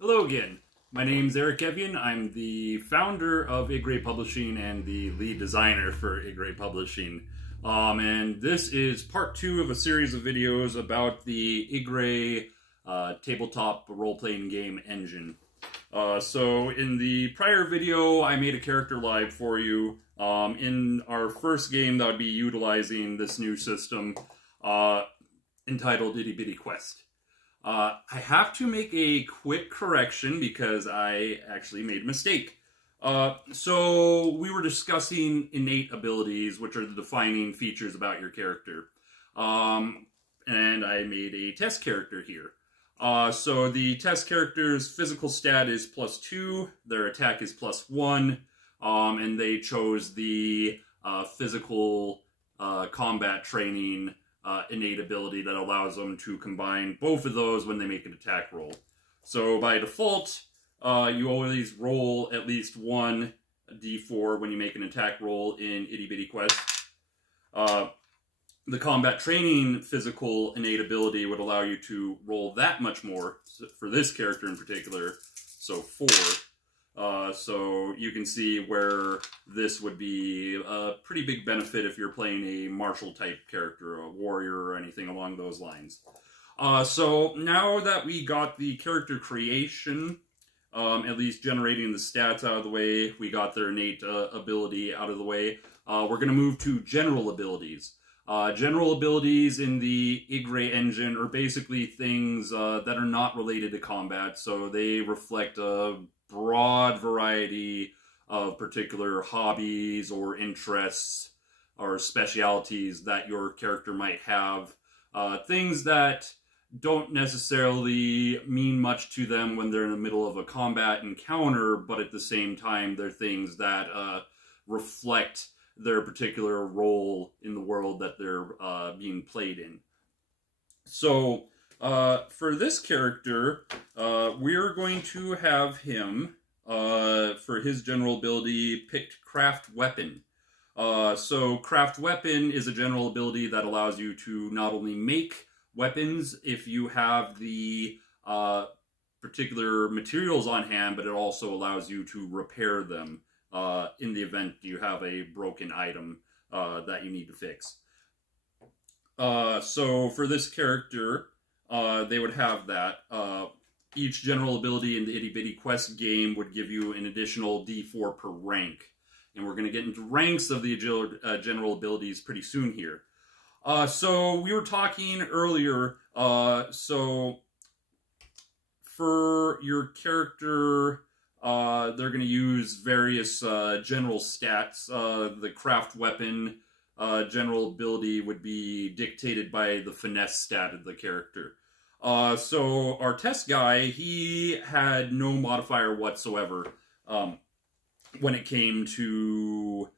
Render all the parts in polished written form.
Hello again. My name's Eric Evian. I'm the founder of IGRE Publishing and the lead designer for IGRE Publishing. And this is part 2 of a series of videos about the IGRE tabletop role-playing game engine. So in the prior video, I made a character live for you. In our first game that would be utilizing this new system entitled Itty Bitty Quest. I have to make a quick correction because I actually made a mistake. So we were discussing innate abilities, which are the defining features about your character. And I made a test character here. So the test character's physical stat is +2, their attack is +1, and they chose the physical combat training innate ability that allows them to combine both of those when they make an attack roll. So by default, you always roll at least 1 d4 when you make an attack roll in Itty Bitty Quest. The combat training physical innate ability would allow you to roll that much more, for this character in particular, so 4. So you can see where this would be a pretty big benefit if you're playing a martial type character, a warrior or anything along those lines. So now that we got the character creation, at least generating the stats out of the way, we got their innate ability out of the way, we're going to move to general abilities. General abilities in the IGRE engine are basically things that are not related to combat, so they reflect a broad variety of particular hobbies or interests or specialities that your character might have. Things that don't necessarily mean much to them when they're in the middle of a combat encounter, but at the same time they're things that reflect their particular role in the world that they're being played in. So for this character, we're going to have him, for his general ability, picked Craft Weapon. So Craft Weapon is a general ability that allows you to not only make weapons if you have the particular materials on hand, but it also allows you to repair them in the event you have a broken item that you need to fix. So for this character, they would have that. Each general ability in the Itty Bitty Quest game would give you an additional d4 per rank. And we're going to get into ranks of the general abilities pretty soon here. So we were talking earlier, so for your character, they're going to use various general stats. The Craft Weapon general ability would be dictated by the finesse stat of the character. So our test guy, he had no modifier whatsoever when it came to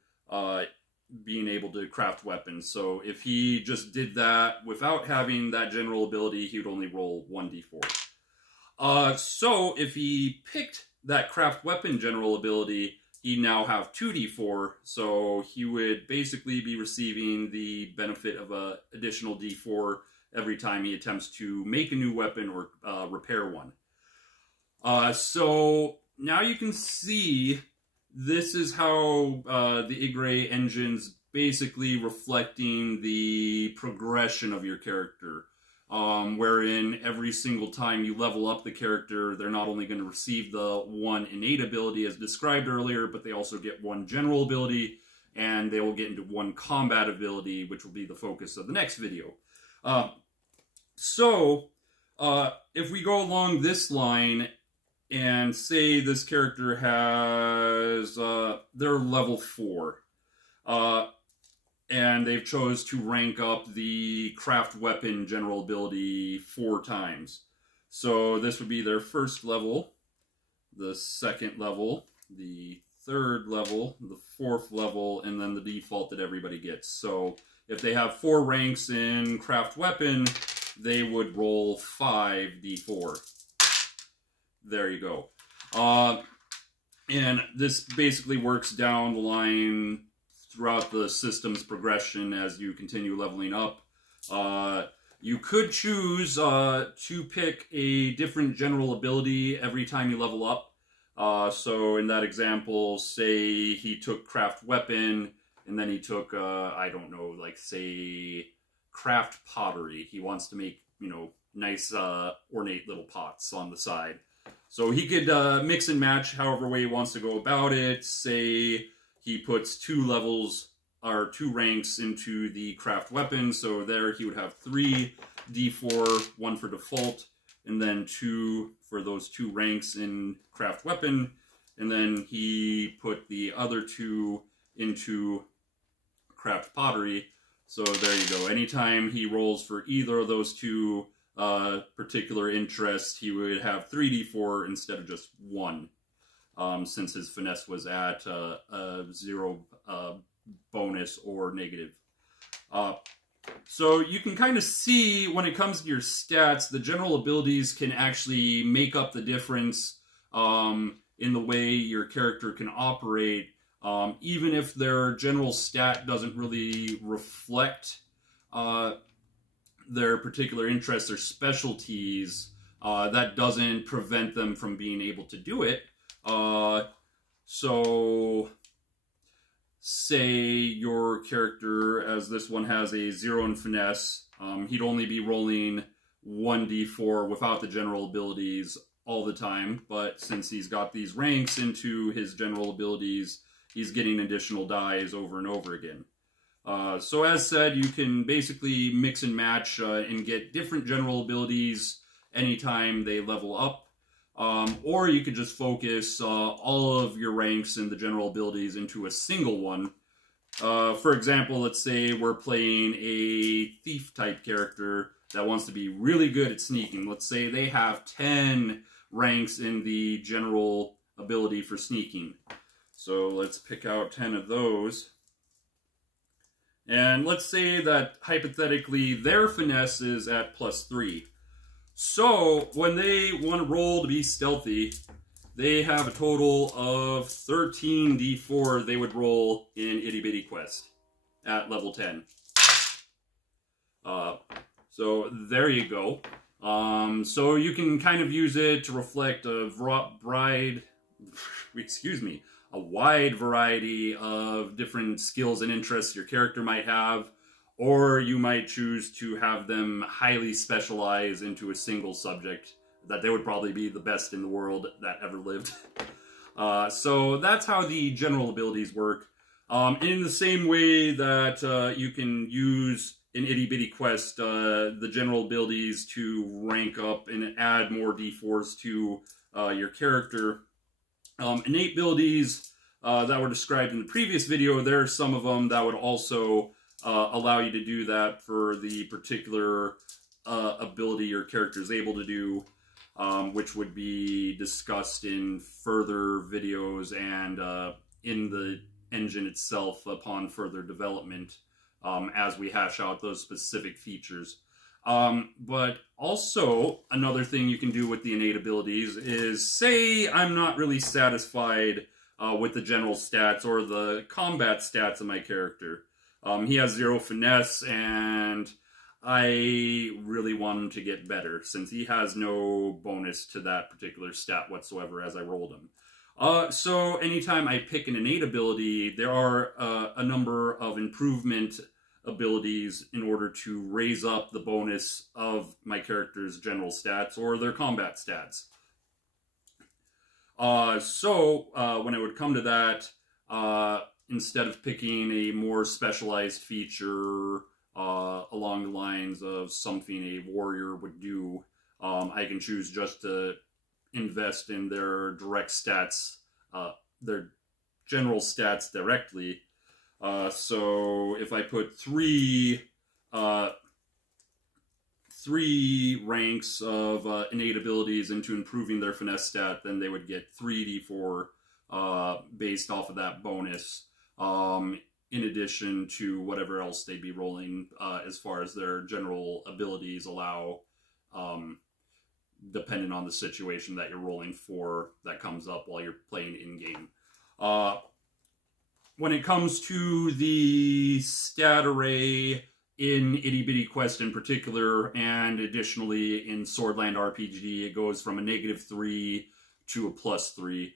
being able to craft weapons. So if he just did that without having that general ability, he would only roll 1d4. So if he picked that craft weapon general ability, he'd now have 2d4, so he would basically be receiving the benefit of an additional d4 every time he attempts to make a new weapon or repair one. So now you can see this is how the IGRE engine's basically reflecting the progression of your character. Wherein every single time you level up the character, they're not only going to receive the 1 innate ability as described earlier, but they also get 1 general ability, and they will get into 1 combat ability, which will be the focus of the next video. So if we go along this line and say this character has, they're level 4, and they've chose to rank up the craft weapon general ability 4 times. So this would be their first level, the second level, the third level, the fourth level, and then the default that everybody gets. So if they have 4 ranks in craft weapon, they would roll 5d4. There you go. And this basically works down the line throughout the system's progression as you continue leveling up. You could choose to pick a different general ability every time you level up. So in that example, say he took craft weapon, and then he took, I don't know, like say craft pottery. He wants to make, you know, nice ornate little pots on the side. So he could mix and match however way he wants to go about it. Say he puts 2 levels or 2 ranks into the craft weapon. So there he would have 3 D4, 1 for default, and then 2 for those 2 ranks in craft weapon. And then he put the other 2 into craft pottery. So there you go. Anytime he rolls for either of those 2 particular interests, he would have 3d4 instead of just 1, since his finesse was at 0 bonus or negative. So you can kind of see when it comes to your stats, the general abilities can actually make up the difference in the way your character can operate. Even if their general stat doesn't really reflect their particular interests or specialties, that doesn't prevent them from being able to do it. So, say your character, as this one has a 0 in finesse, he'd only be rolling 1d4 without the general abilities all the time, but since he's got these ranks into his general abilities, he's getting additional dies over and over again. So as said, you can basically mix and match and get different general abilities anytime they level up. Or you could just focus all of your ranks and the general abilities into a single one. For example, let's say we're playing a thief-type character that wants to be really good at sneaking. Let's say they have 10 ranks in the general ability for sneaking. So let's pick out 10 of those. And let's say that, hypothetically, their finesse is at +3. So, when they want to roll to be stealthy, they have a total of 13 D4 they would roll in Itty Bitty Quest at level 10. So, there you go. So, you can kind of use it to reflect a wide variety of different skills and interests your character might have, or you might choose to have them highly specialize into a single subject that they would probably be the best in the world that ever lived. So that's how the general abilities work. In the same way that you can use in Itty Bitty Quest the general abilities to rank up and add more D4s to your character. Innate abilities that were described in the previous video, there are some of them that would also allow you to do that for the particular ability your character is able to do, which would be discussed in further videos and in the engine itself upon further development as we hash out those specific features. But also, another thing you can do with the innate abilities is, say I'm not really satisfied with the general stats or the combat stats of my character. He has 0 finesse, and I really want him to get better, since he has no bonus to that particular stat whatsoever as I rolled him. So anytime I pick an innate ability, there are a number of improvement abilities in order to raise up the bonus of my character's general stats or their combat stats. When it would come to that, instead of picking a more specialized feature along the lines of something a warrior would do, I can choose just to invest in their direct stats, their general stats directly. So if I put 3 ranks of innate abilities into improving their finesse stat, then they would get 3d4 based off of that bonus, in addition to whatever else they'd be rolling as far as their general abilities allow, depending on the situation that you're rolling for that comes up while you're playing in-game. When it comes to the stat array in Itty Bitty Quest in particular, and additionally in Swordland RPG, it goes from a -3 to a +3.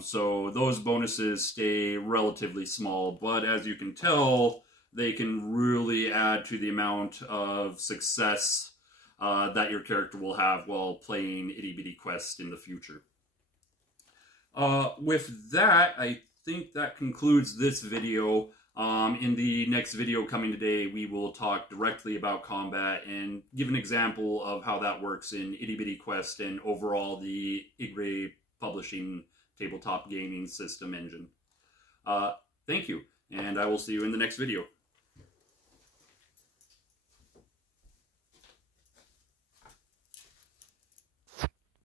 So those bonuses stay relatively small, but as you can tell, they can really add to the amount of success that your character will have while playing Itty Bitty Quest in the future. With that, I think that concludes this video. In the next video coming today, we will talk directly about combat and give an example of how that works in Itty Bitty Quest and overall the IGRE publishing tabletop gaming system engine. Thank you, and I will see you in the next video.